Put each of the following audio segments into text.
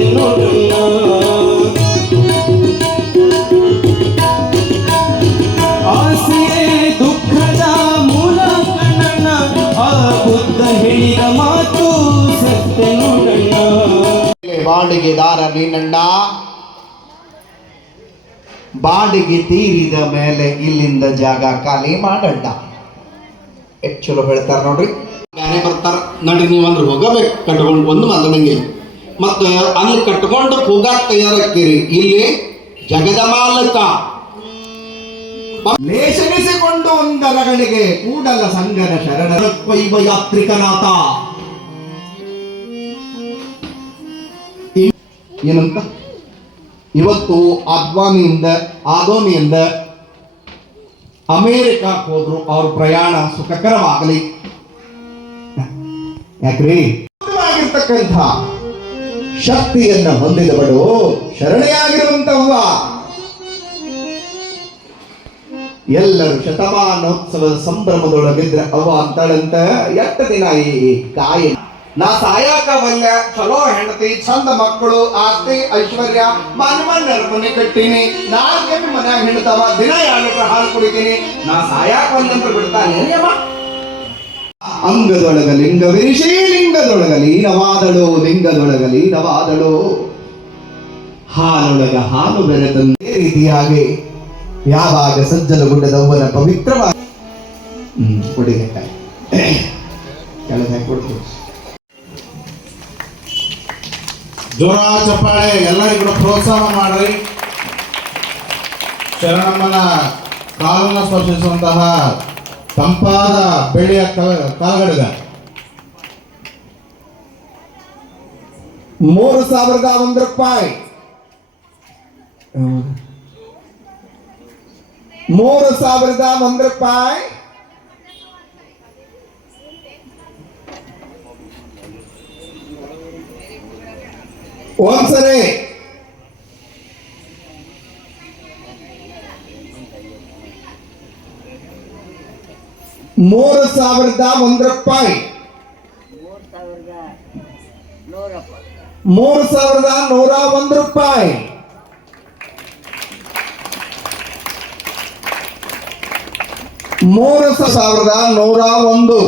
ಸತ್ಯ ನೋಡಣ್ಣ. ಆಸೆಯೇ ದುಃಖದ ಮೂಲ ಕಣ್ಣಣ್ಣ, ಆ ಬುದ್ಧ ಹೇಳಿದ ಮಾತು ಸತ್ಯ ನೋಡಣ್ಣ. ಬಾಡಿಗೆದಾರ ನೀನಣ್ಣ, ಬಾಡಿಗೆ ತೀರಿದ ಮೇಲೆ ಇಲ್ಲಿಂದ ಜಾಗ ಖಾಲಿ ಮಾಡಣ್ಣ. ಎಷ್ಟು ಚಲೋ ಹೇಳ್ತಾರ ನೋಡ್ರಿ. ಬ್ಯಾರೆ ಬರ್ತಾರ ನಡ್ರಿ ನೀವಂದ್ರೆ ಹೋಗಬೇಕು ಕಟ್ಕೊಂಡು ಒಂದು ಮಾತನಂಗೆ ಮತ್ತು ಅಲ್ಲಿ ಕಟ್ಕೊಂಡು ಹೋಗಾಕ್ ತಯಾರಾಗ್ತೀರಿ. ಇಲ್ಲಿ ಜಗದ ಮಾಲಕ ಲೇಷನಿಸಿಕೊಂಡು ಒಂದರಗಳಿಗೆ ಕೂಡಲ ಸಂಗನ ಶರಣರ ವೈವ ಯಾತ್ರಿಕನಾಥ. ಏನಂತ ಇವತ್ತು ಆದೋನಿಯಿಂದ ಅಮೇರಿಕಾಕ್ಕೆ ಹೋದ್ರು, ಅವ್ರ ಪ್ರಯಾಣ ಸುಖಕರವಾಗಲಿ. ಯಾಕ್ರಿ ಆಗಿರ್ತಕ್ಕಂಥ ಶಕ್ತಿಯನ್ನ ಹೊಂದಿದವಳು ಶರಣೆಯಾಗಿರುವಂತವ್ವ. ಎಲ್ಲರೂ ಶತಮಾನೋತ್ಸವದ ಸಂಭ್ರಮದೊಳಗಿದ್ರೆ ಅವ್ವ ಅಂತಾಳಂತ, ಎಷ್ಟು ದಿನ ಈ ಕಾಯಿ ನಾ ಸಾಯಕವಲ್ಲ, ಚಲೋ ಹೆಂಡತಿ, ಚಂದ ಮಕ್ಕಳು, ಆಸ್ತಿ ಐಶ್ವರ್ಯ, ಮನೆ ಮನೆ ಕಟ್ಟಿನಿ, ನಾಲ್ಕೆ ಮನ್ಯಾಗ ಹೆಣ್ತಾವ, ದಿನ 2 ಲೀಟರ್ ಹಾಲು ಕುಡಿತೀನಿ, ನಾ ಸಾಯಕವಲ್ಲ ಅಂತ ಬಿಡ್ತಾನೆ. ಅಂಗದೊಳಗ ಲಿಂಗವಿರಿಸಿ ಲಿಂಗದೊಳಗ ಲೀನವಾದಳು, ಲಿಂಗದೊಳಗ ಲೀನವಾದಳು, ಹಾಲೊಳಗ ಹಾಲು ಬೆರೆತಂದೇ ರೀತಿಯಾಗಿ ಯಾವಾಗ ಸಜ್ಜಲಗುಡ್ಡದವ್ವನ ಪವಿತ್ರವಾಗಿ ಕೊಡಿಗೆ ಕೆಲಸ ಕೊಡ್ತೀವಿ. ಜೋರ ಚಪ್ಪಾಳೆ ಎಲ್ಲರಿಗೂ ಕೂಡ ಪ್ರೋತ್ಸಾಹ ಮಾಡ್ರಿ. ಶರಣಮ್ಮನ ಕಾಲನ್ನ ಸ್ಪರ್ಶಿಸುವಂತಹ ತಂಪಾದ ಬೆಳ್ಳಿಯ ಕಾಲ್ಗಡಗ 3,001 ರೂಪಾಯಿ. 3,001 ರೂಪಾಯಿ. ಒಂದ್ಸರಿ 3,001 ರೂಪಾಯಿ. 3,101 ರೂಪಾಯಿ. 3,101.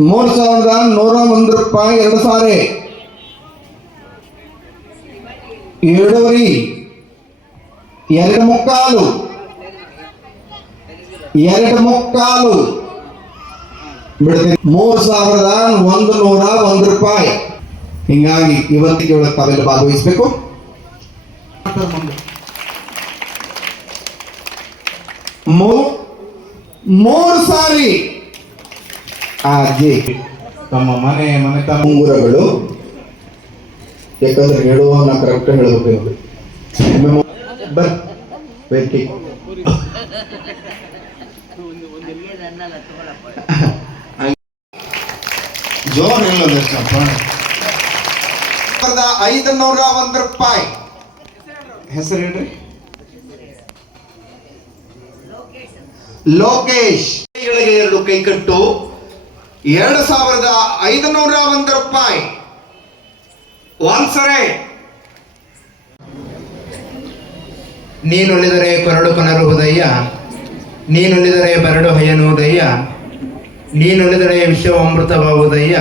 3,101 ರೂಪಾಯಿ. 2 ಸಾರಿ 7 2 ಮುಕ್ಕಾಲು 2 ಮುಕ್ಕಾಲು ಬಿಡ್ತೀನಿ. 3,101 ರೂಪಾಯಿ. ಹಿಂಗಾಗಿ ಇವತ್ತಿಗೆ ಒಳಗೆ ತಾವೆಲ್ಲ ಭಾಗವಹಿಸಬೇಕು. 3 ಸಾರಿ ತಮ್ಮ ಮನೆತನ ಉಂಗುರಗಳು. ಯಾಕಂದ್ರೆ ಹೇಳುವ ನಾ ಕರೆಕ್ಟ್ ಹೇಳಬೇಕು. ವೇದಿಕೆ ಜೋರ್ ಹೇಳೋದಷ್ಟ 501 ರೂಪಾಯಿ. ಹೆಸರು ಹೇಳ್ರಿ. ಲೋಕೇಶ್. 2 ಕೈ ಕಟ್ಟು 2,501 ರೂಪಾಯಿ. ಒಂದ್ಸರೆ. ನೀನುಳಿದರೆ ಕೊರಡು ಪುನರುದಯ್ಯ, ನೀನುಳಿದರೆ ಬರಡು ಹಯನುದಯ್ಯ, ನೀನುಳಿದರೆ ವಿಶ್ವಮೃತವಾಗುವುದಯ್ಯ,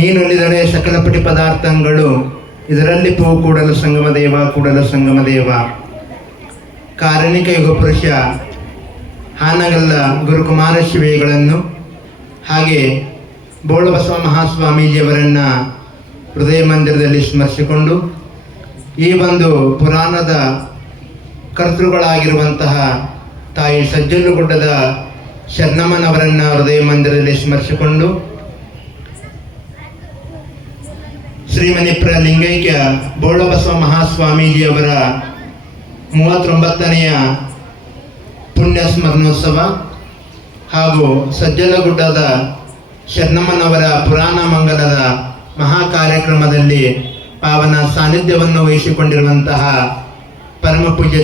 ನೀನುಳಿದರೆ ಸಕಲ ಪಟಿ ಪದಾರ್ಥಗಳು ಇದರಲ್ಲಿ ಪೂ ಕೂಡಲ ಸಂಗಮ ದೇವ, ಕೂಡಲ ಸಂಗಮ ದೇವ. ಕಾರಣಿಕ ಯುಗ ಪುರುಷ ಹಾನಗಲ್ಲ ಗುರುಕುಮಾರ ಶಿವೆಗಳನ್ನು ಹಾಗೆ ಬೋಳಬಸವ ಮಹಾಸ್ವಾಮೀಜಿಯವರನ್ನು ಹೃದಯ ಮಂದಿರದಲ್ಲಿ ಸ್ಮರಿಸಿಕೊಂಡು ಈ ಒಂದು ಪುರಾಣದ ಕರ್ತೃಗಳಾಗಿರುವಂತಹ ತಾಯಿ ಸಜ್ಜಲಗುಡ್ಡದ ಶರಣಮ್ಮನವರನ್ನು ಹೃದಯ ಮಂದಿರದಲ್ಲಿ ಸ್ಮರಿಸಿಕೊಂಡು ಶ್ರೀಮನಿಪ್ರ ಲಿಂಗೈಕ್ಯ ಬೋಳಬಸವ ಮಹಾಸ್ವಾಮೀಜಿಯವರ 39ನೆಯ ಪುಣ್ಯ ಸ್ಮರಣೋತ್ಸವ ಹಾಗೂ ಸಜ್ಜಲಗುಡ್ಡದ ಶರಣಮ್ಮನವರ ಪುರಾಣ ಮಂಗಲದ ಮಹಾ ಕಾರ್ಯಕ್ರಮದಲ್ಲಿ ಪಾವನ ಸಾನ್ನಿಧ್ಯವನ್ನು ವಹಿಸಿಕೊಂಡಿರುವಂತಹ ಪರಮ ಪೂಜ್ಯ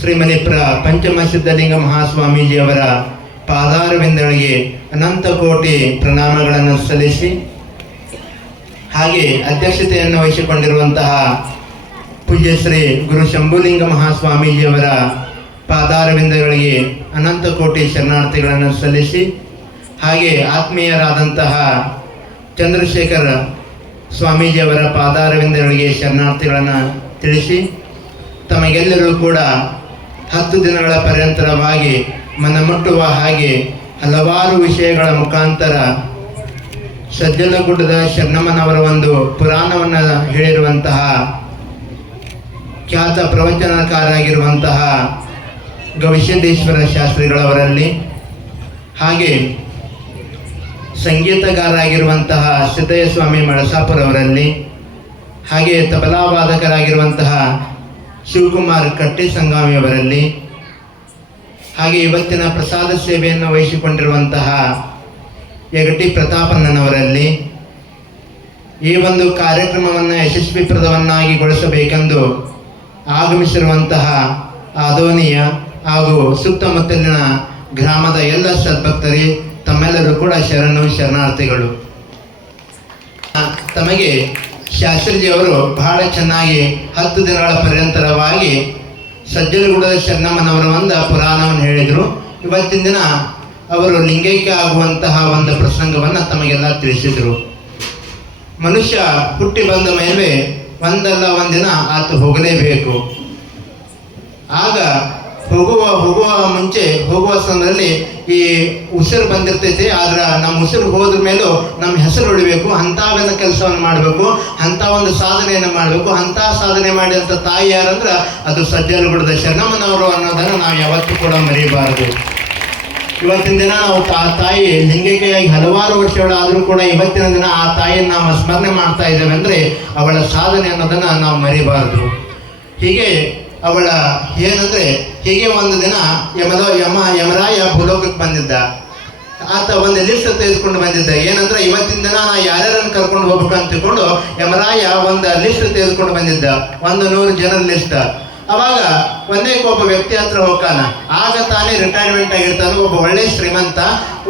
ಶ್ರೀಮನಿಪ್ರ ಪಂಚಮ ಸಿದ್ಧಲಿಂಗ ಮಹಾಸ್ವಾಮೀಜಿಯವರ ಪಾದಾರವಿಂದಗಳಿಗೆ ಅನಂತ ಕೋಟಿ ಪ್ರಣಾಮಗಳನ್ನು ಸಲ್ಲಿಸಿ, ಹಾಗೆ ಅಧ್ಯಕ್ಷತೆಯನ್ನು ವಹಿಸಿಕೊಂಡಿರುವಂತಹ ಪೂಜ್ಯ ಶ್ರೀ ಗುರು ಶಂಭುಲಿಂಗ ಮಹಾಸ್ವಾಮೀಜಿಯವರ ಪಾದಾರವಿಂದಗಳಿಗೆ ಅನಂತ ಕೋಟಿ ಶರಣಾರ್ಥಿಗಳನ್ನು ಸಲ್ಲಿಸಿ, ಹಾಗೆ ಆತ್ಮೀಯರಾದಂತಹ ಚಂದ್ರಶೇಖರ ಸ್ವಾಮೀಜಿಯವರ ಪಾದಾರವಿಂದಗಳಿಗೆ ಶರಣಾರ್ಥಿಗಳನ್ನು ತಿಳಿಸಿ, ತಮಗೆಲ್ಲರೂ ಕೂಡ 10 ದಿನಗಳ ಪರ್ಯಂತರವಾಗಿ ಮನಮುಟ್ಟುವ ಹಾಗೆ ಹಲವಾರು ವಿಷಯಗಳ ಮುಖಾಂತರ ಸಜ್ಜಲಗುಡ್ಡದ ಶರಣಮ್ಮನವರ ಒಂದು ಪುರಾಣವನ್ನು ಹೇಳಿರುವಂತಹ ಖ್ಯಾತ ಪ್ರವಚನಕಾರರಾಗಿರುವಂತಹ ಗವಿಸಿದ್ದೇಶ್ವರ ಶಾಸ್ತ್ರಿಗಳವರಲ್ಲಿ, ಹಾಗೆ ಸಂಗೀತಗಾರರಾಗಿರುವಂತಹ ಸಿದ್ದಯ್ಯ ಸ್ವಾಮಿ ಮಳಸಾಪುರವರಲ್ಲಿ, ಹಾಗೆ ತಬಲಾವಾದಕರಾಗಿರುವಂತಹ ಶಿವಕುಮಾರ್ ಕಟ್ಟಿ ಸಂಗಾಮಿಯವರಲ್ಲಿ, ಹಾಗೆ ಇವತ್ತಿನ ಪ್ರಸಾದ ಸೇವೆಯನ್ನು ವಹಿಸಿಕೊಂಡಿರುವಂತಹ ಯಗಟಿ ಪ್ರತಾಪಣ್ಣನವರಲ್ಲಿ, ಈ ಒಂದು ಕಾರ್ಯಕ್ರಮವನ್ನು ಯಶಸ್ವಿಪ್ರದವನ್ನಾಗಿಗೊಳಿಸಬೇಕೆಂದು ಆಗಮಿಸಿರುವಂತಹ ಆದೋನಿಯ ಹಾಗೂ ಸುತ್ತಮುತ್ತಲಿನ ಗ್ರಾಮದ ಎಲ್ಲ ಸದ್ಭಕ್ತರಿ ತಮ್ಮೆಲ್ಲರೂ ಕೂಡ ಶರಣಾರ್ಥಿಗಳು. ತಮಗೆ ಶಾಸ್ತ್ರಿಜಿಯವರು ಬಹಳ ಚೆನ್ನಾಗಿ 10 ದಿನಗಳ ಪರ್ಯಂತರವಾಗಿ ಸಜ್ಜಲಗುಡ್ಡದ ಶರಣಮ್ಮನವರ ಒಂದು ಪುರಾಣವನ್ನು ಹೇಳಿದರು. ಇವತ್ತಿನ ದಿನ ಅವರು ಲಿಂಗೈಕ್ಯ ಆಗುವಂತಹ ಒಂದು ಪ್ರಸಂಗವನ್ನು ತಮಗೆಲ್ಲ ತಿಳಿಸಿದರು. ಮನುಷ್ಯ ಹುಟ್ಟಿ ಬಂದ ಮೇಲೆ ಒಂದಲ್ಲ ಒಂದಿನ ಆತ ಹೋಗಲೇಬೇಕು. ಆಗ ಹೋಗುವ ಮುಂಚೆ ಹೋಗುವ ಸಮಯದಲ್ಲಿ ಈ ಉಸಿರು ಬಂದಿರ್ತೈತಿ. ಆದ್ರೆ ನಮ್ಮ ಉಸಿರು ಹೋದ್ರ ಮೇಲೂ ನಮ್ಮ ಹೆಸರು ಉಳಿಬೇಕು, ಅಂಥ ಒಂದು ಕೆಲಸವನ್ನು ಮಾಡಬೇಕು, ಅಂಥ ಒಂದು ಸಾಧನೆಯನ್ನು ಮಾಡಬೇಕು. ಅಂಥ ಸಾಧನೆ ಮಾಡಿದಂಥ ತಾಯಿ ಯಾರಂದ್ರೆ ಅದು ಸಜ್ಜಲಗುಡ್ಡದ ಶರಣಮ್ಮನವರು ಅನ್ನೋದನ್ನು ನಾವು ಯಾವತ್ತೂ ಕೂಡ ಮರೆಯಬಾರದು. ಇವತ್ತಿನ ದಿನ ನಾವು ಆ ತಾಯಿ ಲಿಂಗೈಕ್ಯೆಯಾಗಿ ಹಲವಾರು ವರ್ಷಗಳಾದರೂ ಕೂಡ ಇವತ್ತಿನ ದಿನ ಆ ತಾಯಿಯನ್ನು ನಾವು ಸ್ಮರಣೆ ಮಾಡ್ತಾ ಇದ್ದೇವೆ ಅಂದರೆ ಅವಳ ಸಾಧನೆ ಅನ್ನೋದನ್ನು ನಾವು ಮರೆಯಬಾರದು. ಹೀಗೆ ಅವಳ ಏನಂದರೆ, ಹೀಗೆ ಒಂದು ದಿನ ಯಮರಾಯ ಭೂಲೋಕಕ್ಕೆ ಬಂದಿದ್ದ. ಆತ ಒಂದು ಲಿಸ್ಟ್ ತೆಗೆದುಕೊಂಡು ಬಂದಿದ್ದ. ಏನಂದ್ರೆ ಇವತ್ತಿನ ದಿನ ನಾ ಯಾರ್ಯಾರನ್ನು ಕರ್ಕೊಂಡು ಹೋಗ್ಬೇಕು ಅಂತ ತಿಳ್ಕೊಂಡು ಯಮರಾಯ ಒಂದು ಲಿಸ್ಟ್ ತೆಗೆದುಕೊಂಡು ಬಂದಿದ್ದ, 100 ಜನರ ಲಿಸ್ಟ್. ಅವಾಗ ಒಬ್ಬ ವ್ಯಕ್ತಿ ಹತ್ರ ಹೋಗ್ತಾನ. ಆಗ ತಾನೇ ರಿಟೈರ್ಮೆಂಟ್ ಆಗಿರ್ತಾನೆ, ಒಬ್ಬ ಒಳ್ಳೆ ಶ್ರೀಮಂತ,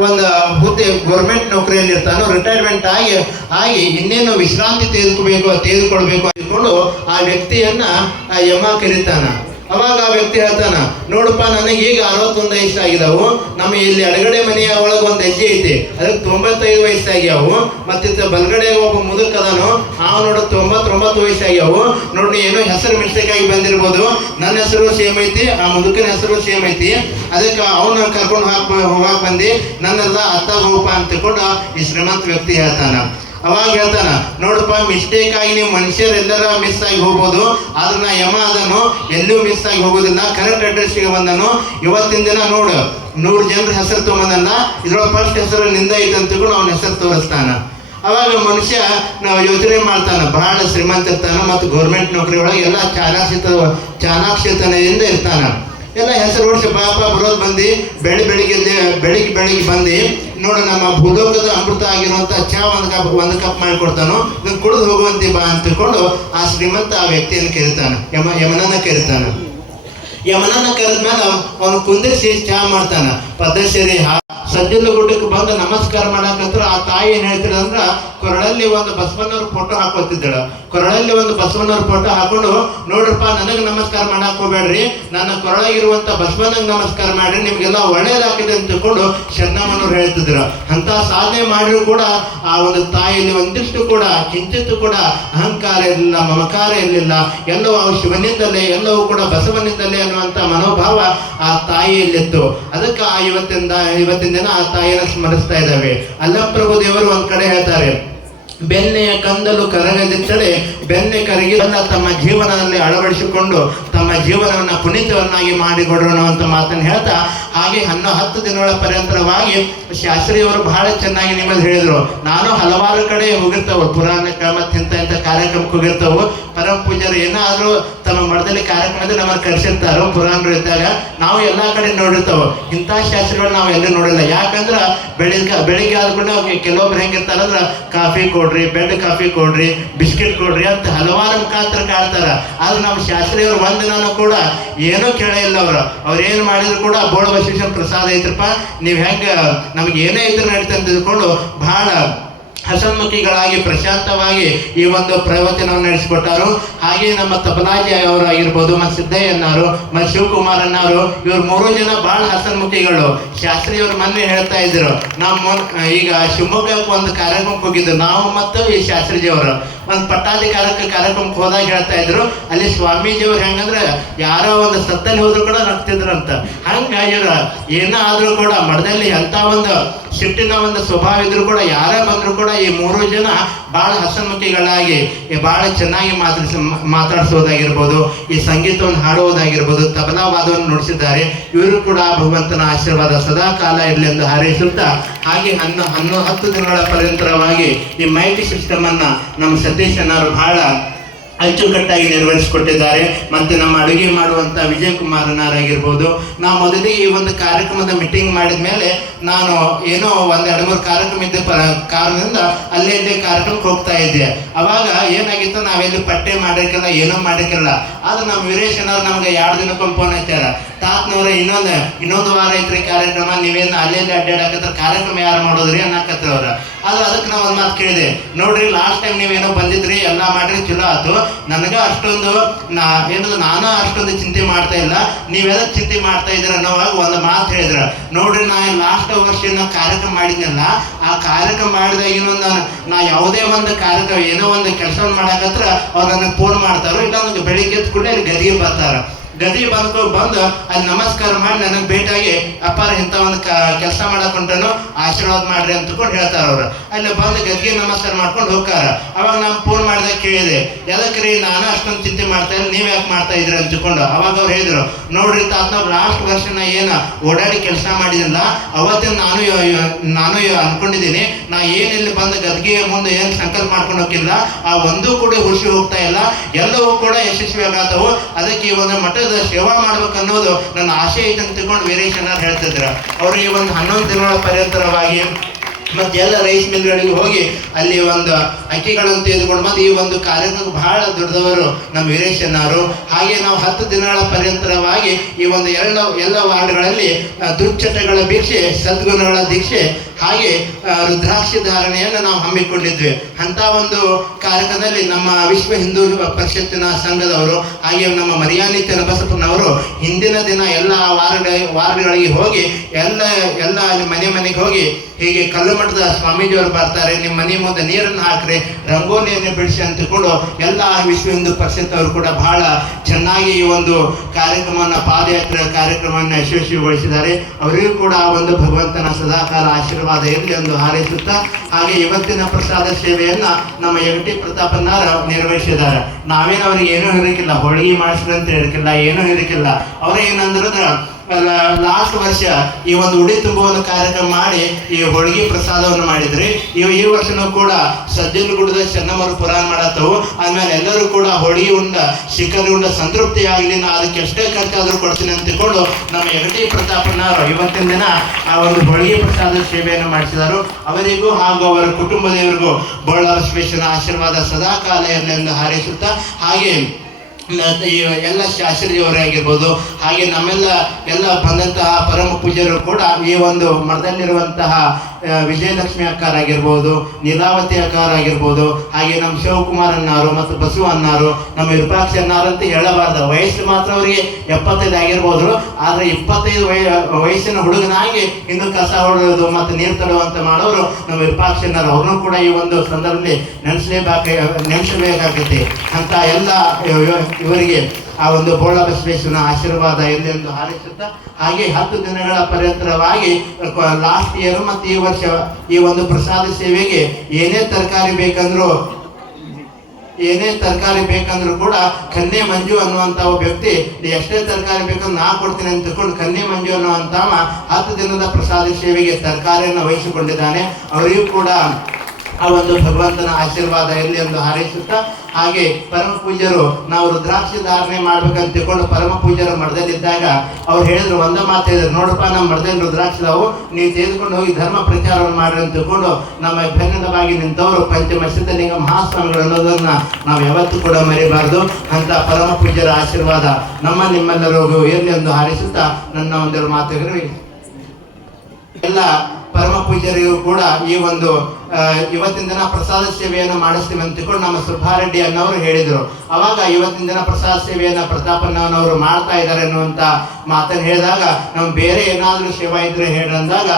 ಒಂದು ಹುದ್ದೆ ಗೌರ್ಮೆಂಟ್ ನೌಕರಿಯಲ್ಲಿ ಇರ್ತಾನೋ, ರಿಟೈರ್ಮೆಂಟ್ ಆಗಿ ಇನ್ನೇನು ವಿಶ್ರಾಂತಿ ತೆಗೆದುಕೊಳ್ಬೇಕು ಅಂದ್ಕೊಂಡು ಆ ವ್ಯಕ್ತಿಯನ್ನ ಆ ಯಮ ಕರೀತಾನ. ಅವಾಗ ಆ ವ್ಯಕ್ತಿ ಹೇಳ್ತಾನ, ನೋಡಪ್ಪ ನನಗೆ ಈಗ 61 ವಯಸ್ಸಾಗಿದ್ದಾವು, ನಮ್ಮ ಇಲ್ಲಿ ಅಡಗಡೆ ಮನೆಯ ಒಳಗೆ ಒಂದು ಹೆಜ್ಜೆ ಐತಿ, ಅದಕ್ಕೆ 95 ವಯಸ್ಸಾಗ್ಯಾವು. ಮತ್ತಿತ್ತ ಬಲಗಡೆ ಒಬ್ಬ ಮುದುಕ ಅದಾನು, ನಾವು ನೋಡೋ 99 ವಯಸ್ಸಾಗ್ಯಾವು. ನೋಡಿ ಏನೋ ಹೆಸರು ಮಿಸ್ಟೇಕ್ ಆಗಿ ಬಂದಿರ್ಬೋದು, ನನ್ನ ಹೆಸರು ಸೇಮ್ ಐತಿ, ಆ ಮುದುಕನ ಹೆಸರು ಸೇಮ್ ಐತಿ, ಅದಕ್ಕೆ ಅವನ್ನ ಕರ್ಕೊಂಡು ಹೋಗಾಕ್ ಬಂದು ನನ್ನೆಲ್ಲ ಅತ್ತಾಗ ಹೋಗಪ್ಪ ಅಂತ ತಿಳ್ಕೊಂಡು ಈ ಶ್ರೀಮಂತ ವ್ಯಕ್ತಿ ಹೇಳ್ತಾನ. ಅವಾಗ ಹೇಳ್ತಾನ, ನೋಡಪ್ಪ ಮಿಸ್ಟೇಕ್ ಆಗಿ ನೀವು ಮನುಷ್ಯರೆಲ್ಲರ ಮಿಸ್ ಆಗಿ ಹೋಗ್ಬೋದು, ಆದ್ರೆ ನಾ ಯಮ ಅದನ್ನು ಎಲ್ಲೂ ಮಿಸ್ ಆಗಿ ಹೋಗೋದಿಲ್ಲ, ಕರೆಕ್ಟ್ ಅಡ್ರೆಸ್ಗೆ ಬಂದನು. ಇವತ್ತಿನ ದಿನ ನೋಡು 100 ಜನರ ಹೆಸರು ತೊಗೊಂಬಂದಲ್ಲ, ಇದ್ರೊಳಗೆ ಫಸ್ಟ್ ಹೆಸರು ನಿಂದ ಐತೆ ಅಂತ ತಿಳ್ಕೊಂಡು ಅವನ ಹೆಸರು ತೋರಿಸ್ತಾನ. ಅವಾಗ ಮನುಷ್ಯ ನಾವು ಯೋಚನೆ ಮಾಡ್ತಾನೆ, ಬಹಳ ಶ್ರೀಮಂತ ಇರ್ತಾನ ಮತ್ತು ಗೌರ್ಮೆಂಟ್ ನೌಕರಿ ಒಳಗೆ ಎಲ್ಲ ಚಾಣಾಕ್ಷತನದಿಂದ ಇರ್ತಾನ. ಎಲ್ಲ ಹೆಸರು ಓಡಿಸಿ ಪಾಪ ಬರೋದು ಬಂದು ಬೆಳಿಗ್ಗೆ ಬಂದು ನೋಡು ನಮ್ಮ ಭೂಲೋಕದ ಅಮೃತ ಆಗಿರುವಂಥ ಚಾ ಒಂದು ಕಪ್ ಮಾಡಿಕೊಡ್ತಾನೋ, ಇದನ್ನು ಕುಡಿದು ಹೋಗುವಂತೆ ಬಾ ಅಂತ ತಿಳ್ಕೊಂಡು ಆ ಶ್ರೀಮಂತ ಆ ವ್ಯಕ್ತಿಯನ್ನು ಕರೀತಾನ, ಯಮನನ್ನ ಕರೀತಾನ. ಯಮನನ್ನ ಕರೆದ್ಮೇಲೆ ಅವನು ಕುಂದಿರಿಸಿ ಚಾ ಮಾಡ್ತಾನ. ಪದ್ಧತಿ ಸಜ್ಜಲಗುಡ್ಡಕ್ಕೆ ಬಂದು ನಮಸ್ಕಾರ ಮಾಡಕತ್ರ ಆ ತಾಯಿ ಏನ್ ಹೇಳ್ತಿರ ಅಂದ್ರ, ಕೊರಳಲ್ಲಿ ಒಂದು ಬಸವಣ್ಣವ್ರ ಫೋಟೋ ಹಾಕೋತಿದ್ದಳ. ಕೊರಳಲ್ಲಿ ಒಂದು ಬಸವಣ್ಣವ್ರ ಫೋಟೋ ಹಾಕೊಂಡು, ನೋಡ್ರಪ್ಪ ನನಗೆ ನಮಸ್ಕಾರ ಮಾಡಕ್ ಹೋಗ್ಬೇಡ್ರಿ, ನನ್ನ ಕೊರಳಾಗಿರುವಂತ ಬಸವಣ್ಣಗೆ ನಮಸ್ಕಾರ ಮಾಡ್ರಿ, ನಿಮ್ಗೆಲ್ಲ ಒಳ್ಳೇದಾಗಿದೆ ಅಂತ ತಿಳ್ಕೊಂಡು ಶರಣಮ್ಮನವ್ರು ಹೇಳ್ತಿದ್ರು. ಅಂತ ಸಾಧನೆ ಮಾಡಿದ್ರು ಕೂಡ ಆ ಒಂದು ತಾಯಿಯಲ್ಲಿ ಒಂದಿಷ್ಟು ಕೂಡ ಕಿಂಚಿತ್ತು ಕೂಡ ಅಹಂಕಾರ ಇರಲಿಲ್ಲ, ಮಮಕಾರ ಇರಲಿಲ್ಲ. ಎಲ್ಲವೂ ಶಿವನಿಂದಲೇ, ಎಲ್ಲವೂ ಕೂಡ ಬಸವನಿಂದಲೇ ಅನ್ನುವಂಥ ಮನೋಭಾವ ಆ ತಾಯಿಯಲ್ಲಿತ್ತು. ಅದಕ್ಕೆ ಇವತ್ತಿನ ದಿನ ಆ ತಾಯಿಯನ್ನು ಸ್ಮರಿಸ್ತಾ ಇದ್ದಾವೆ. ಅಲ್ಲಪ್ರಭು ದೇವರು ಒಂದ್ ಕಡೆ ಹೇಳ್ತಾರೆ, ಬೆನ್ನೆಯ ಕಂದಲು ಕರಗದಿತ್ತಡೆ ಬೆನ್ನೆ ಕರಗಿಲ್ಲ ತಮ್ಮ ಜೀವನದಲ್ಲಿ ಅಳವಡಿಸಿಕೊಂಡು ತಮ್ಮ ಜೀವನವನ್ನು ಪುನೀತವನ್ನಾಗಿ ಮಾಡಿಕೊಡೋಣ ಅಂತ ಮಾತನ್ನು ಹೇಳ್ತಾ, ಹಾಗೆ 10 ದಿನಗಳ ಪರ್ಯಂತರವಾಗಿ ಶಾಸ್ತ್ರಿಯವರು ಬಹಳ ಚೆನ್ನಾಗಿ ನಿಮ್ಮಲ್ಲಿ ಹೇಳಿದ್ರು. ನಾನು ಹಲವಾರು ಕಡೆ ಹೋಗಿರ್ತಾವೆ, ಪುರಾಣಕ್ಕೆ ಮತ್ತು ಇಂಥ ಕಾರ್ಯಕ್ರಮಕ್ಕೆ ಹೋಗಿರ್ತಾವೆ. ಪರಮ ಪೂಜ್ಯರು ಏನಾದರೂ ತಮ್ಮ ಮಠದಲ್ಲಿ ಕಾರ್ಯಕ್ರಮದಲ್ಲಿ ನಮ್ಮನ್ನು ಕರೆಸಿರ್ತಾರೋ ಪುರಾಣರು ಇದ್ದಾಗ ನಾವು ಎಲ್ಲ ಕಡೆ ನೋಡಿರ್ತಾವೆ. ಇಂಥ ಶಾಸ್ತ್ರಗಳು ನಾವು ಎಲ್ಲೂ ನೋಡಿಲ್ಲ. ಯಾಕಂದ್ರೆ ಬೆಳಿಗ್ಗೆ ಆದ್ಕೊಂಡು ಕೆಲವೊಬ್ರು ಹೆಂಗಿರ್ತಾರಂದ್ರೆ ಕಾಫಿ ಕೊಡ್ರಿ, ಬೆಡ್ ಕಾಫಿ ಕೊಡ್ರಿ, ಬಿಸ್ಕಿಟ್ ಕೊಡ್ರಿ ಅಂತ ಹಲವಾರು ಮುಖಾಂತರ ಕಾಡ್ತಾರೆ. ಆದ್ರೆ ನಮ್ಮ ಶಾಸ್ತ್ರಿಯವರು ಒಂದಿನೂ ಕೂಡ ಏನೂ ಕೇಳಿಲ್ಲ. ಅವ್ರು ಏನು ಮಾಡಿದ್ರು ಕೂಡ ಬೋಳ ಬಸವೇಶ್ವರ ಪ್ರಸಾದ ಐತ್ರಪ್ಪ, ನೀವು ಹೆಂಗೆ ನಮ್ಗೆ ಏನೇ ಇದ್ರು ನಡೀತಾ ಅಂತ ತಿಳ್ಕೊಂಡು ಬಹಳ ಹಸನ್ಮುಖಿಗಳಾಗಿ ಪ್ರಶಾಂತವಾಗಿ ಈ ಒಂದು ಪ್ರವಚನವನ್ನು ನಡೆಸಿಕೊಟ್ಟರು. ಹಾಗೆ ನಮ್ಮ ತಬಲಾಜಿ ಅವರು ಆಗಿರ್ಬೋದು, ಮತ್ತು ಸಿದ್ದಯ್ಯನವರು, ಮತ್ತು ಶಿವಕುಮಾರ್ ಅನ್ನವರು, ಇವ್ರು 3 ಜನ ಬಹಳ ಹಸನ್ಮುಖಿಗಳು. ಶಾಸ್ತ್ರಿಯವರು ಮೊನ್ನೆ ಹೇಳ್ತಾ ಇದ್ರು, ಈಗ ಶಿವಮೊಗ್ಗಕ್ಕೆ ಒಂದು ಕಾರ್ಯಕ್ರಮಕ್ಕೆ ಹೋಗಿದ್ದು ನಾವು ಮತ್ತು ಈ ಶಾಸ್ತ್ರಿಜಿಯವರು ಒಂದು ಪಟ್ಟಾಧಿಕಾರಕ್ಕೆ ಕಾರ್ಯಕ್ರಮಕ್ಕೆ ಹೋದಾಗ ಹೇಳ್ತಾ ಇದ್ರು, ಅಲ್ಲಿ ಸ್ವಾಮೀಜಿಯವ್ರು ಹೆಂಗಂದ್ರೆ ಯಾರೋ ಒಂದು ಸತ್ತಲ್ಲಿ ಹೋದ್ರು ಕೂಡ ನಗ್ತಿದ್ರಂತ. ಹಂಗಾಗಿರ ಏನಾದ್ರೂ ಕೂಡ ಮಠದಲ್ಲಿ ಎಂಥ ಒಂದು ಸಿಟ್ಟಿನ ಒಂದು ಸ್ವಭಾವ ಇದ್ರು ಕೂಡ ಯಾರೇ ಬಂದ್ರು ಕೂಡ ಈ 3 ಜನ ಬಹಳ ಹಸನ್ಮುಖಿಗಳಾಗಿ ಬಹಳ ಚೆನ್ನಾಗಿ ಮಾತಾಡಿಸೋದಾಗಿರ್ಬೋದು, ಈ ಸಂಗೀತವನ್ನು ಹಾಡುವುದಾಗಿರ್ಬೋದು, ತಬಲಾವಾದವನ್ನು ನುಡಿಸಿದ್ದಾರೆ. ಇವರು ಕೂಡ ಭಗವಂತನ ಆಶೀರ್ವಾದ ಸದಾ ಕಾಲ ಇರಲಿ ಎಂದು ಹಾರೈಸುತ್ತಾ, ಹಾಗೆ 10 ದಿನಗಳ ಪರ್ಯಂತರವಾಗಿ ಈ ಮೈಕ್ ಸಿಸ್ಟಮ್ ಅನ್ನ ನಮ್ಮ ಸತೀಶ್ ಅನ್ನೋರು ಬಹಳ ಅಚ್ಚುಕಟ್ಟಾಗಿ ನಿರ್ವಹಿಸಿಕೊಟ್ಟಿದ್ದಾರೆ. ಮತ್ತು ನಮ್ಮ ಅಡುಗೆ ಮಾಡುವಂಥ ವಿಜಯ್ ಕುಮಾರನಾರಾಗಿರ್ಬೋದು, ನಾವು ಮೊದಲಿಗೆ ಈ ಒಂದು ಕಾರ್ಯಕ್ರಮದ ಮೀಟಿಂಗ್ ಮಾಡಿದ ಮೇಲೆ ನಾನು ಏನೋ 1-2-3 ಕಾರ್ಯಕ್ರಮ ಇದ್ದ ಕಾರಣದಿಂದ ಅಲ್ಲೇ ಕಾರ್ಯಕ್ರಮಕ್ಕೆ ಹೋಗ್ತಾ ಇದ್ದೆ. ಅವಾಗ ಏನಾಗಿತ್ತು, ನಾವೆಲ್ಲಿ ಪಟ್ಟೆ ಮಾಡೋಕ್ಕೆಲ್ಲ ಏನೋ ಮಾಡೋಕ್ಕೆಲ್ಲ. ಆದ್ರೆ ನಮ್ಮ ವೀರೇಶನವ್ರು ನಮ್ಗೆ 2 ದಿನಕ್ಕೊಮ್ಮೆ ಫೋನ್ ಹಚ್ಚಾರ, ತಾತ್ನವ್ರೆ ಇನ್ನೊಂದು ವಾರ ಐತ್ರಿ ಕಾರ್ಯಕ್ರಮ, ನೀವೇನು ಅಲ್ಲೇ ಅಡ್ಡಾಡಕತ್ರ ಕಾರ್ಯಕ್ರಮ ಯಾರು ಮಾಡೋದ್ರಿ ಅನ್ನಕತ್ರ ಅವ್ರ. ಆದ್ರೆ ಅದಕ್ಕೆ ನಾವು ಒಂದು ಮಾತು ಕೇಳಿದೆ, ನೋಡ್ರಿ ಲಾಸ್ಟ್ ಟೈಮ್ ನೀವೇನೋ ಬಂದಿದ್ರಿ, ಎಲ್ಲ ಮಾಡ್ರಿ, ಚಲೋ ಆಯ್ತು. ನನಗೆ ಅಷ್ಟೊಂದು ನಾನು ಅಷ್ಟೊಂದು ಚಿಂತೆ ಮಾಡ್ತಾ ಇಲ್ಲ, ನೀವೆಲ್ಲ ಚಿಂತೆ ಮಾಡ್ತಾ ಇದ್ದೀರ ಅನ್ನೋವಾಗ ಒಂದು ಮಾತು ಹೇಳಿದ್ರ. ನೋಡ್ರಿ, ನಾನು ಲಾಸ್ಟ್ ವರ್ಷ ಕಾರ್ಯಕ್ರಮ ಮಾಡಿದ್ನಲ್ಲ, ಆ ಕಾರ್ಯಕ್ರಮ ಮಾಡಿದಾಗ ಇನ್ನೊಂದು ನಾ ಯಾವುದೇ ಒಂದು ಕಾರ್ಯಕ್ರಮ ಏನೋ ಒಂದು ಕೆಲಸವನ್ನು ಮಾಡಕತ್ರ ಅವ್ರು ನನಗೆ ಫೋನ್ ಮಾಡ್ತಾರೋ, ಇಲ್ಲ ಒಂದು ಬೆಳಿಗ್ಗೆ ಎದ್ದು ಕೂಡ ಅಲ್ಲಿ ಗದಿಗೆ ಬರ್ತಾರ. ಗದಿ ಬಂದು ಅಲ್ಲಿ ನಮಸ್ಕಾರ ಮಾಡಿ ನನಗೆ ಭೇಟಿಯಾಗಿ ಅಪ್ಪಾರ ಇಂಥ ಒಂದು ಕೆಲಸ ಮಾಡಕೊಂಡ್ರು ಆಶೀರ್ವಾದ ಮಾಡ್ರಿ ಅಂತಕೊಂಡು ಹೇಳ್ತಾರ. ಅವ್ರು ಅಲ್ಲಿ ಬಂದು ಗದಿಗೆ ನಮಸ್ಕಾರ ಮಾಡ್ಕೊಂಡು ಹೋಗ್ತಾರ. ಅವಾಗ ನಾನು ಫೋನ್ ಮಾಡಿದಾಗ ಕೇಳಿದೆ, ಎದಕ್ರಿ ನಾನು ಅಷ್ಟೊಂದು ಚಿಂತೆ ಮಾಡ್ತಾ ಇಲ್ಲ, ನೀವು ಯಾಕೆ ಮಾಡ್ತಾ ಇದ್ರಿ ಅಂತಕೊಂಡು. ಅವಾಗ ಅವ್ರು ಹೇಳಿದ್ರು, ನೋಡ್ರಿ ತಾತ್ನವ್ರು ಲಾಸ್ಟ್ ವರ್ಷನ ಏನು ಓಡಾಡಿ ಕೆಲಸ ಮಾಡಿದಿಲ್ಲ, ಅವತ್ತಿನ ನಾನು ಅನ್ಕೊಂಡಿದ್ದೀನಿ, ನಾ ಏನಿಲ್ಲಿ ಬಂದು ಗದ್ಗೆ ಮುಂದೆ ಏನು ಸಂಕಲ್ಪ ಮಾಡ್ಕೊಂಡು ಹೋಗಿಲ್ಲ, ಆ ಒಂದೂ ಕೂಡ ಹುಸಿ ಹೋಗ್ತಾ ಇಲ್ಲ, ಎಲ್ಲವೂ ಕೂಡ ಯಶಸ್ವಿ ಆಗತ್ತವು. ಅದಕ್ಕೆ ಈ ಒಂದು ಮಠದ ಸೇವಾ ಮಾಡ್ಬೇಕು ಅನ್ನೋದು ನನ್ನ ಆಶೆ ಐತೆ ಅಂತ ತಿಳ್ಕೊಂಡು ವೀರೇಶನಾರ್ ಹೇಳ್ತಿದ್ರ. ಅವರು ಈ ಒಂದು 11 ದಿನಗಳ ಪರ್ಯಂತರವಾಗಿ ಮತ್ತು ಎಲ್ಲ ರೈಸ್ ಮಿಲ್ಗಳಿಗೆ ಹೋಗಿ ಅಲ್ಲಿ ಒಂದು ಅಕ್ಕಿಗಳನ್ನು ತೆಗೆದುಕೊಂಡು ಬಂದು ಈ ಒಂದು ಕಾರ್ಯಕ್ರಮಕ್ಕೆ ಬಹಳ ದೊಡ್ಡದವರು ನಮ್ಮ ವೀರೇಶನವರು. ಹಾಗೆ ನಾವು 10 ದಿನಗಳ ಪರ್ಯಂತರವಾಗಿ ಈ ಒಂದು ಎಲ್ಲ ವಾರ್ಡ್ಗಳಲ್ಲಿ ದುಶ್ಚಟಗಳ ಭಿಕ್ಷೆ, ಸದ್ಗುಣಗಳ ದೀಕ್ಷೆ, ಹಾಗೆ ರುದ್ರಾಕ್ಷಿ ಧಾರಣೆಯನ್ನು ನಾವು ಹಮ್ಮಿಕೊಂಡಿದ್ವಿ. ಅಂಥ ಒಂದು ಕಾರ್ಯಕ್ರಮದಲ್ಲಿ ನಮ್ಮ ವಿಶ್ವ ಹಿಂದೂ ಪರಿಷತ್ತಿನ ಸಂಘದವರು, ಹಾಗೆ ನಮ್ಮ ಮರಿಯಾನಿ ಚನ್ನಬಸಪ್ಪನವರು ಹಿಂದಿನ ದಿನ ಎಲ್ಲ ವಾರ್ಡ್ಗಳಿಗೆ ಹೋಗಿ ಎಲ್ಲ ಅಲ್ಲಿ ಮನೆಗೆ ಹೋಗಿ ಹೀಗೆ ಕಲ್ಲು ಮಠದ ಸ್ವಾಮೀಜಿಯವರು ಬರ್ತಾರೆ, ನಿಮ್ಮ ಮನೆ ಮುಂದೆ ನೀರನ್ನು ಹಾಕ್ರಿ, ರಂಗೋಲಿಯನ್ನು ಬಿಡಿಸಿ ಅಂತ ತಿಳ್ಕೊಂಡು ಎಲ್ಲ ವಿಶ್ವ ಹಿಂದೂ ಪರಿಷತ್ ಅವರು ಕೂಡ ಬಹಳ ಚೆನ್ನಾಗಿ ಈ ಒಂದು ಕಾರ್ಯಕ್ರಮವನ್ನು, ಪಾದಯಾತ್ರೆ ಕಾರ್ಯಕ್ರಮವನ್ನು ಯಶಸ್ವಿಗೊಳಿಸಿದ್ದಾರೆ. ಅವರಿಗೂ ಕೂಡ ಒಂದು ಭಗವಂತನ ಸದಾಕಾಲ ಆಶೀರ್ವಾದ ಇರಲಿ ಎಂದು ಹಾರೈಸುತ್ತಾ, ಹಾಗೆ ಇವತ್ತಿನ ಪ್ರಸಾದ ಸೇವೆಯನ್ನ ನಮ್ಮ ಯಗಟಿ ಪ್ರತಾಪನಾರ ನಿರ್ವಹಿಸಿದ್ದಾರೆ. ನಾವೇನು ಅವ್ರಿಗೆ ಏನೂ ಹೇಳಿಕಿಲ್ಲ, ಹೋಳಿಗೆ ಮಾಡಿಸ್ರಿ ಅಂತ ಹೇಳಿಕಿಲ್ಲ, ಏನೂ ಹೇಳಿಕಿಲ್ಲ. ಅವ್ರು ಏನಂದ್ರೆ ಲಾಸ್ಟ್ ವರ್ಷ ಈ ಒಂದು ಉಡಿ ತುಂಬುವ ಕಾರ್ಯಕ್ರಮ ಮಾಡಿ ಈ ಹೋಳಿಗೆ ಪ್ರಸಾದವನ್ನು ಮಾಡಿದ್ರಿ. ಈ ವರ್ಷನೂ ಕೂಡ ಸಜ್ಜನಗುಡ್ಡದ ಚೆನ್ನಮ್ಮರು ಪುರಾಣ ಮಾಡತ್ತವು. ಆದ್ಮೇಲೆ ಎಲ್ಲರೂ ಕೂಡ ಹೋಳಿಗೆ ಉಂಡ, ಶಿಖರಿ ಉಂಡ ಸಂತೃಪ್ತಿ ಆಗಲಿ, ನಾ ಅದಕ್ಕೆ ಎಷ್ಟೇ ಖರ್ಚಾದರೂ ಕೊಡ್ತೀನಿ ಅಂತ ತಿಳ್ಕೊಂಡು ನಮ್ಮ ಯಗಟಿ ಪ್ರತಾಪನವರು ಇವತ್ತಿನ ದಿನ ಆ ಒಂದು ಹೋಳಿಗೆ ಪ್ರಸಾದ ಸೇವೆಯನ್ನು ಮಾಡಿಸಿದರು. ಅವರಿಗೂ ಹಾಗೂ ಅವರ ಕುಟುಂಬದವರಿಗೂ ಬೋಳಬಸವೇಶ್ವರನ ಆಶೀರ್ವಾದ ಸದಾಕಾಲ ಇರಲಿ ಎಂದು ಹಾರೈಸುತ್ತಾ, ಹಾಗೆ ಎಲ್ಲ ಶಾಸ್ತ್ರಿಯವರೇ ಆಗಿರ್ಬೋದು, ಹಾಗೆ ಎಲ್ಲ ಬಂದಂತಹ ಪರಮ ಪೂಜ್ಯರು ಕೂಡ ಈ ಒಂದು ಮಠದಲ್ಲಿರುವಂತಹ ವಿಜಯಲಕ್ಷ್ಮಿ ಅಕ್ಕಾರಾಗಿರ್ಬೋದು, ನೀಲಾವತಿ ಅಕ್ಕಾರಾಗಿರ್ಬೋದು, ಹಾಗೆ ನಮ್ಮ ಶಿವಕುಮಾರ್ ಅನ್ನಾರು ಮತ್ತು ಬಸವ ಅನ್ನಾರು, ನಮ್ಮ ವಿರೂಪಾಕ್ಷ ಅನ್ನಾರು ಅಂತ ಹೇಳಬಾರ್ದು. ವಯಸ್ಸು ಮಾತ್ರ ಅವರಿಗೆ 75 ಆಗಿರ್ಬೋದು, ಆದರೆ 25 ವಯಸ್ಸಿನ ಹುಡುಗನಾಗಿ ಇನ್ನು ಕಸ ಹೊಡೆಯೋದು ಮತ್ತು ನೀರು ತಡುವಂತ ಮಾಡೋರು ನಮ್ಮ ವಿರೂಪಾಕ್ಷ ಅನ್ನಾರು. ಅವ್ರನ್ನೂ ಕೂಡ ಈ ಒಂದು ಸಂದರ್ಭದಲ್ಲಿ ನೆನೆಸಬೇಕಾಗುತ್ತೆ ಅಂತ ಎಲ್ಲ ಇವರಿಗೆ ಆ ಒಂದು ಬೋಳಬಸವೇಶ್ವರನ ಆಶೀರ್ವಾದ ಇರಲಿ ಎಂದು ಹಾರೈಸುತ್ತಾ, ಹಾಗೆ 10 ದಿನಗಳ ಪರ್ಯಂತರವಾಗಿ ಲಾಸ್ಟ್ ಇಯರ್ ಮತ್ತು ಈ ವರ್ಷ ಈ ಒಂದು ಪ್ರಸಾದ ಸೇವೆಗೆ ಏನೇ ತರಕಾರಿ ಬೇಕಂದ್ರೂ ಕೂಡ ಕನ್ಯೆ ಮಂಜು ಅನ್ನುವಂಥ ವ್ಯಕ್ತಿ ಎಷ್ಟೇ ತರಕಾರಿ ಬೇಕಂದ್ರೆ ನಾ ಕೊಡ್ತೀನಿ ಅಂತ ತಿಳ್ಕೊಂಡು ಕನ್ಯೆ ಮಂಜು ಅನ್ನುವಂಥವ 10 ದಿನದ ಪ್ರಸಾದ ಸೇವೆಗೆ ತರಕಾರಿಯನ್ನು ವಹಿಸಿಕೊಂಡಿದ್ದಾನೆ. ಅವರಿಗೂ ಕೂಡ ಆ ಒಂದು ಭಗವಂತನ ಆಶೀರ್ವಾದ ಇರಲಿ ಎಂದು ಹಾರೈಸುತ್ತಾ, ಹಾಗೆ ಪರಮ ಪೂಜ್ಯರು ನಾವು ರುದ್ರಾಕ್ಷಿ ಧಾರಣೆ ಮಾಡ್ಬೇಕಂತ ತಿಳ್ಕೊಂಡು ಪರಮ ಪೂಜ್ಯರ ಮಠದಲ್ಲಿದ್ದಾಗ ಅವ್ರು ಹೇಳಿದ್ರು, ಒಂದ ಮಾತು ಹೇಳಿದ್ರು, ನೋಡಪ್ಪ ನಮ್ಮ ಮಠದಲ್ಲಿ ರುದ್ರಾಕ್ಷಿ ಅದಾವು, ನೀವು ತೆಗೆದುಕೊಂಡು ಹೋಗಿ ಧರ್ಮ ಪ್ರಚಾರವನ್ನು ಮಾಡ್ರಿ ಅಂತ ತಿಳ್ಕೊಂಡು ನಮ್ಮ ಬೆನ್ನಿನವಾಗಿ ನಿಂತವರು ಪಂಚಮ ಸಿದ್ಧಲಿಂಗ ಮಹಾಸ್ವಾಮಿಗಳು ಅನ್ನೋದನ್ನ ನಾವು ಯಾವತ್ತೂ ಕೂಡ ಮರಿಬಾರ್ದು. ಅಂತ ಪರಮ ಪೂಜ್ಯರ ಆಶೀರ್ವಾದ ನಮ್ಮ ನಿಮ್ಮೆಲ್ಲರಿಗೂ ಇರಲಿ ಎಂದು ಹಾರೈಸುತ್ತಾ ನನ್ನ ಒಂದೆರಡು ಮಾತುಗಳು ಎಲ್ಲ ಪರಮ ಪೂಜ್ಯರಿಗೂ ಕೂಡ ಈ ಒಂದು ಇವತ್ತಿನ ದಿನ ಪ್ರಸಾದ ಸೇವೆಯನ್ನು ಮಾಡಿಸ್ತೀವಿ ಅಂತ ತಿಳ್ಕೊಂಡು ನಮ್ಮ ಸುಬ್ಬಾರೆಡ್ಡಿ ಅನ್ನೋರು ಹೇಳಿದರು. ಅವಾಗ ಇವತ್ತಿನ ದಿನ ಪ್ರಸಾದ ಸೇವೆಯನ್ನು ಪ್ರತಾಪಣ್ಣನವರು ಮಾಡ್ತಾ ಇದ್ದಾರೆ ಅನ್ನುವಂಥ ಮಾತನ್ನು ಹೇಳಿದಾಗ, ನಾವು ಬೇರೆ ಏನಾದರೂ ಸೇವಾ ಇದ್ರೆ ಹೇಳಂದಾಗ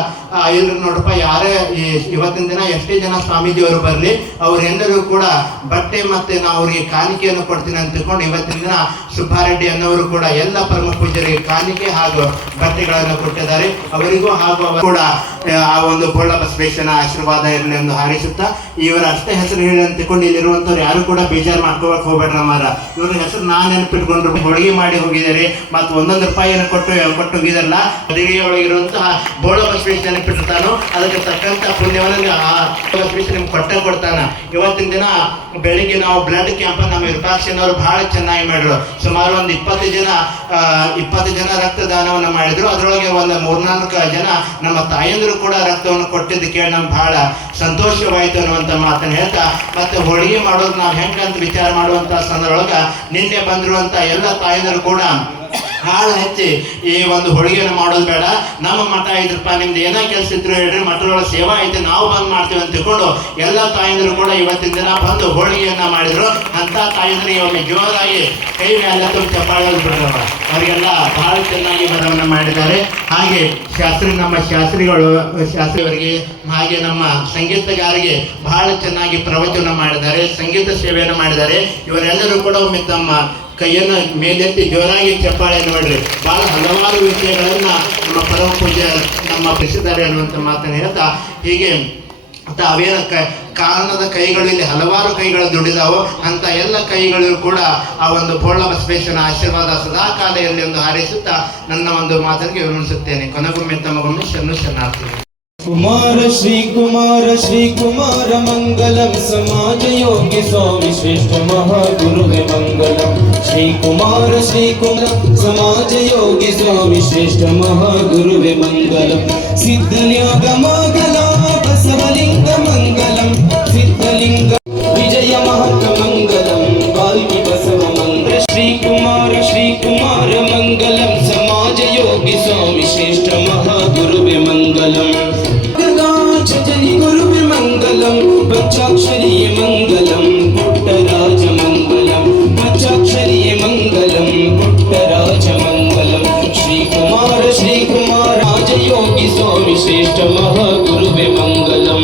500 ರೂಪಾಯಿ ಯಾರೇ ಇವತ್ತಿನ ದಿನ ಎಷ್ಟೇ ಜನ ಸ್ವಾಮೀಜಿಯವರು ಬರಲಿ ಅವರೆಲ್ಲರೂ ಕೂಡ ಬಟ್ಟೆ ಮತ್ತೆ ನಾವು ಅವರಿಗೆ ಕಾಣಿಕೆಯನ್ನು ಕೊಡ್ತೀನಿ ಅಂತ ತಿಳ್ಕೊಂಡು ಇವತ್ತಿನ ದಿನ ಸುಬ್ಬಾರೆಡ್ಡಿ ಅನ್ನೋರು ಕೂಡ ಎಲ್ಲ ಪರಮ ಪೂಜ್ಯರಿಗೆ ಕಾಣಿಕೆ ಹಾಗೂ ಬಟ್ಟೆಗಳನ್ನು ಕೊಟ್ಟಿದ್ದಾರೆ. ಅವರಿಗೂ ಹಾಗೂ ಅವರು ಕೂಡ ಆ ಒಂದು ಬೋಳ ಬಸವೇಶ್ವರನ ಆಶೀರ್ವಾದ ಇರಲಿ ಎಂದು ಹಾರೈಸುತ್ತಾ, ಇವರ ಅಷ್ಟೇ ಹೆಸರು ಹೇಳಿ ಅಂತ ತಿಳ್ಕೊಂಡು ಇಲ್ಲಿರುವಂಥವ್ರು ಯಾರು ಕೂಡ ಬೇಜಾರು ಮಾಡ್ಕೋಬೇಕು ಹೋಗ್ಬೇಡ್ರ ಮಾರ. ಇವ್ರ ಹೆಸರು ನಾನು ನೆನಪಿಟ್ಕೊಂಡ್ರು, ಹೋಳಿಗೆ ಮಾಡಿ ಹೋಗಿದ್ದಾರೆ ಮತ್ತು 1 ರೂಪಾಯಿಯನ್ನು ಕೊಟ್ಟು ಹೋಗಿದಾರಲ್ಲ, ಅಡಿಗೆಯೊಳಗಿರುವಂತಹ ಬೋಳ ಬಸವೇಶ್ವರ ನೆನಪಿಟ್ಟಿರ್ತಾನೋ ಅದಕ್ಕೆ ತಕ್ಕಂಥ ಪುಣ್ಯವನ್ನು ಆ ಬಸವೇಶ್ವರ ನಿಮ್ಗೆ ಕೊಡ್ತಾನ. ಇವತ್ತಿನ ದಿನ ಬೆಳಿಗ್ಗೆ ನಾವು ಬ್ಲಡ್ ಕ್ಯಾಂಪ್ ನಮ್ಮ ವಿರೂಪಾಕ್ಷನವರು ಬಹಳ ಚೆನ್ನಾಗಿ ಮಾಡಿದ್ರು. ಸುಮಾರು ಒಂದು 20 ಜನ ರಕ್ತದಾನವನ್ನು ಮಾಡಿದ್ರು. ಅದರೊಳಗೆ ಒಂದು 3-4 ಜನ ನಮ್ಮ ತಾಯಂದಿರು ಕೂಡ ರಕ್ತವನ್ನು ಕೊಟ್ಟಿದ್ದು ಕೇಳಿ ನಮ್ಗೆ ಬಹಳ ಸಂತೋಷವಾಯಿತು ಅನ್ನುವಂಥ ಮಾತನ್ನು ಹೇಳ್ತಾ, ಮತ್ತೆ ಹೋಳಿಗೆ ಮಾಡೋದು ನಾವು ಹೆಂಗಂತ ವಿಚಾರ ಮಾಡುವಂಥ ಸಂದರ್ಭದೊಳಗೆ ನಿನ್ನೆ ಬಂದಿರುವಂಥ ಎಲ್ಲ ತಾಯಂದಿರು ಕೂಡ ಹಾಳು ಹಚ್ಚಿ ಈ ಒಂದು ಹೋಳಿಗೆಯನ್ನು ಮಾಡೋದು ಬೇಡ, ನಮ್ಮ ಮಠ ಇದ್ರಪ್ಪ, ನಿಮ್ದು ಏನೋ ಕೆಲಸ ಇದ್ರು ಹೇಳ್ರಿ, ಮಠದೊಳಗೆ ಸೇವಾ ಐತೆ ನಾವು ಬಂದು ಮಾಡ್ತೀವಿ ಅಂತ ತಿಳ್ಕೊಂಡು ಎಲ್ಲ ತಾಯಂದಿರು ಕೂಡ ಇವತ್ತಿನ ದಿನ ಬಂದು ಹೋಳಿಗೆಯನ್ನು ಮಾಡಿದ್ರು. ಅಂತ ತಾಯಂದಿರಿಗೆ ಒಮ್ಮೆ ಜೋರಾಗಿ ಕೈ ಮೇಲೆ ಚಪ್ಪಾಳೆ ಬಿಡ್ರವ, ಅವರಿಗೆಲ್ಲ ಬಹಳ ಚೆನ್ನಾಗಿ ಬರವನ್ನು ಮಾಡಿದ್ದಾರೆ. ಹಾಗೆ ನಮ್ಮ ಶಾಸ್ತ್ರಿಯವರಿಗೆ ಹಾಗೆ ನಮ್ಮ ಸಂಗೀತಗಾರಿಗೆ ಬಹಳ ಚೆನ್ನಾಗಿ ಪ್ರವಚನ ಮಾಡಿದ್ದಾರೆ, ಸಂಗೀತ ಸೇವೆಯನ್ನು ಮಾಡಿದ್ದಾರೆ. ಇವರೆಲ್ಲರೂ ಕೂಡ ಒಮ್ಮೆ ತಮ್ಮ ಕೈಯನ್ನು ಮೇಲೆತ್ತಿ ಜೋರಾಗಿ ಚಪ್ಪಾಳೆಯನ್ನು ಮಾಡ್ರಿ. ಬಹಳ ಹಲವಾರು ವಿಷಯಗಳನ್ನ ನಮ್ಮ ಪರಮ ಪೂಜೆ ನಮ್ಮ ಪ್ರಸಿದ್ಧರು ಅನ್ನುವಂಥ ಮಾತನ್ನು ಹೇಳ್ತಾ, ಹೀಗೆ ಅವೇನ ಕಾರಣದ ಕೈಗಳು ಇಲ್ಲಿ ಹಲವಾರು ಕೈಗಳು ದುಡಿದಾವು. ಅಂತ ಎಲ್ಲ ಕೈಗಳು ಕೂಡ ಆ ಒಂದು ಬೋಳ ಬಸವೇಶ್ವರನ ಆಶೀರ್ವಾದ ಸದಾಕಾಲ ಇರಲಿ ಎಂದು ಹಾರೈಸುತ್ತಾ ನನ್ನ ಒಂದು ಮಾತನ್ನು ವಿವರಿಸುತ್ತೇನೆ. ಕೊನೆಗೊಮ್ಮೆ ತಮಗೊಮ್ಮೆ ಶರಣಾರ್ಥಿ. ಕುಮಾರ ಶ್ರೀ ಕುಮಾರ ಮಂಗಲಂ ಸಮಾಜ ಯೋಗಿ ಸ್ವಾಮಿ ಶ್ರೇಷ್ಠ ಮಹಾಗುರುವೆ ಮಂಗಲಂ. ಶ್ರೀ ಕುಮಾರ ಸಮಾಜ ಯೋಗಿ ಸ್ವಾಮಿ ಶ್ರೇಷ್ಠ ಮಹಾಗುರುವೆ ಮಂಗಲಂ. ಸಿದ್ಧಲಿಂಗ ಮಂಗಲ ಬಸವಲಿಂಗ ಮಂಗಲಂ. ಸಿದ್ಧಲಿಂಗ ವಿಜಯ ಮಹಂತ ಮಂಗಲಂ ವಾಲ್ಮಿ ಬಸವ ಮಂಗಲ. ಶ್ರೀ ಕುಮಾರ ಮಂಗಲಂ ಸಮಾಜ ಯೋಗಿ ಸ್ವಾಮಿ ಶ್ರೇಷ್ಠ ಮಹಾಗುರುವೆ ಮಂಗಲಂ. ಜನಿ ಗುರುವೆ ಮಂಗಲಂ ಪಂಚಾಕ್ಷರಿಯ ಮಂಗಲಂ ಪುಟ್ಟರಾಜ ಮಂಗಲಂ. ಪಂಚಾಕ್ಷರಿಯ ಮಂಗಲಂ ಪುಟ್ಟರಾಜ ಮಂಗಲಂ. ಶ್ರೀ ಕುಮಾರ ರಾಜಯೋಗಿ ಸ್ವಾಮಿ ಶ್ರೇಷ್ಠ ಮಹಾಗುರುವೆ ಮಂಗಲಂ.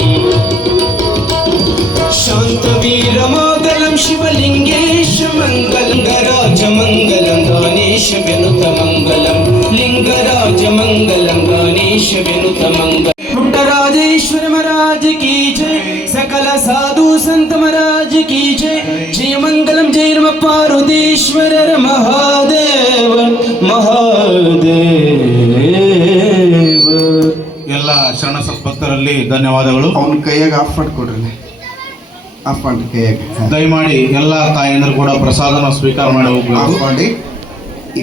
ಶಾಂತವೀರ ಮಂಗಲಂ ಶಿವಲಿಂಗೇಶ ಮಂಗಲಂ. ಲಿಂಗರಾಜ ಮಂಗಲಂ ಗಾನೇಶ ವಿನುತ ಮಂಗಲಂ. ಲಿಂಗರಾಜ ಮಂಗಲಂ ಗಾನೇಶ ವಿನುತ ಮಂಗಲಂ. राजेश्वर महाराज की जय, सकल साधु संत महाराज की जय. जय मंगलम जय रम पार्वतीश्वर महादेव ಎಲ್ಲ ಶರಣ ಭಕ್ತರಲ್ಲಿ ಧನ್ಯವಾದಗಳು. ಅವನ ಕೈಯಾಗ ಆಫ್ ಮಾಡ್ಕೊಡ್ರಿ, ಆಫ್ ಮಾಡಿ ಕೈಯಾಗ. ದಯಮಾಡಿ ಎಲ್ಲ ತಾಯಂದರು ಕೂಡ ಪ್ರಸಾದನ ಸ್ವೀಕಾರ ಮಾಡಿ ಹೋಗ್ಬೇಕು. ಆಫ್ ಮಾಡಿ.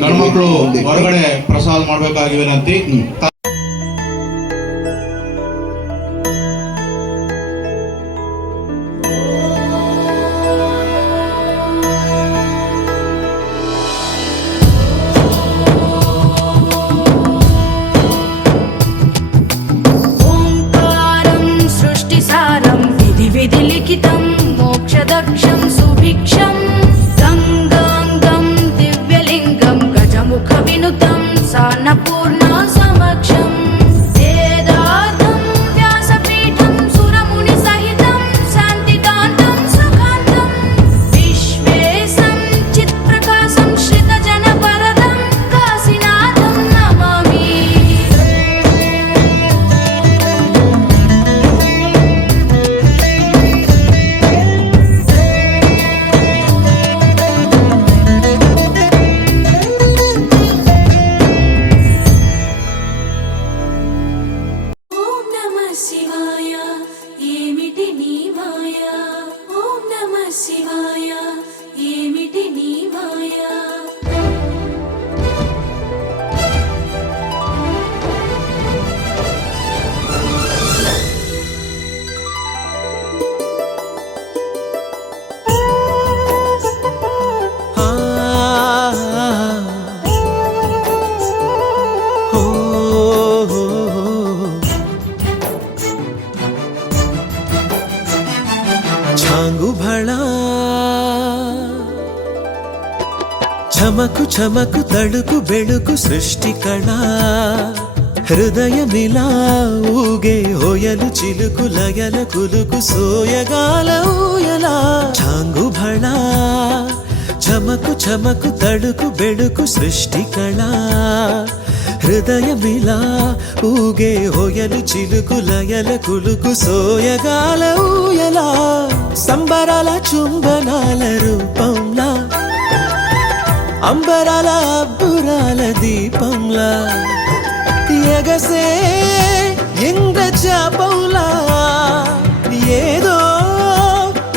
ಗಂಡ್ಮಕ್ಳು ಹೊರಗಡೆ ಪ್ರಸಾದ ಮಾಡಬೇಕಾಗಿ ವಿನಂತಿ. विधिलिखितं मोक्षदक्षं सुभिक्षं गङ्गाङ्गं दिव्यलिङ्गं गजमुखविनुतं सान्नपूर्णा समक्षम्. ಛಾಂಗು ಭಳ ಚಮಕು ಚಮಕು ತಳುಕು ಬೆಳುಕು ಸೃಷ್ಟಿ ಕಣ ಹೃದಯ ಮಿಲಾ ಊಗೆ ಹೊಯಲು ಚಿಲುಕು ಲಯಲ ಕುಲುಕು ಸೋಯಗಾಲ ಊಯಲ ಛಾಂಗು ಭಳ ಚಮಕು ಚಮಕು ತಳುಕು ಬೆಳುಕು ಸೃಷ್ಟಿ ಕಣ ಹೃದಯ ಮಿಲಾ ಊಗೆ ಹೊಯಲು చిలుకు లయల కులుకు సోయగాల ఊయల సంబరాల చుంబనాల రూపంలా అంబరాల అబ్బురాల దీపంలా ఎగసే ఇంద్రజాపంలా ఏదో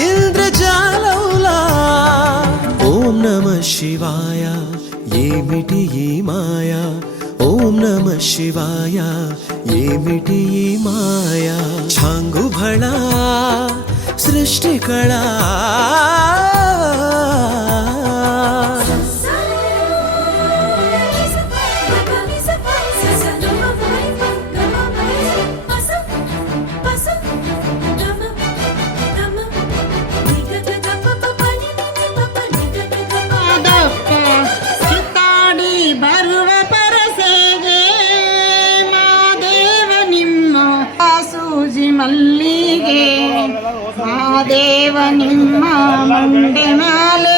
ఇంద్రజాలంలా ఓం నమః శివాయ ఏమిటి ఈ మాయా ఓం నమః శివాయ ఏమిటి ఈ మాయా ఛాంగు భళ సృష్టి కళ ಮಲ್ಲಿಗೆ ಮಾದೇವ ನಿಮ್ಮ ಮಂಡೆ ಮ್ಯಾಲೆ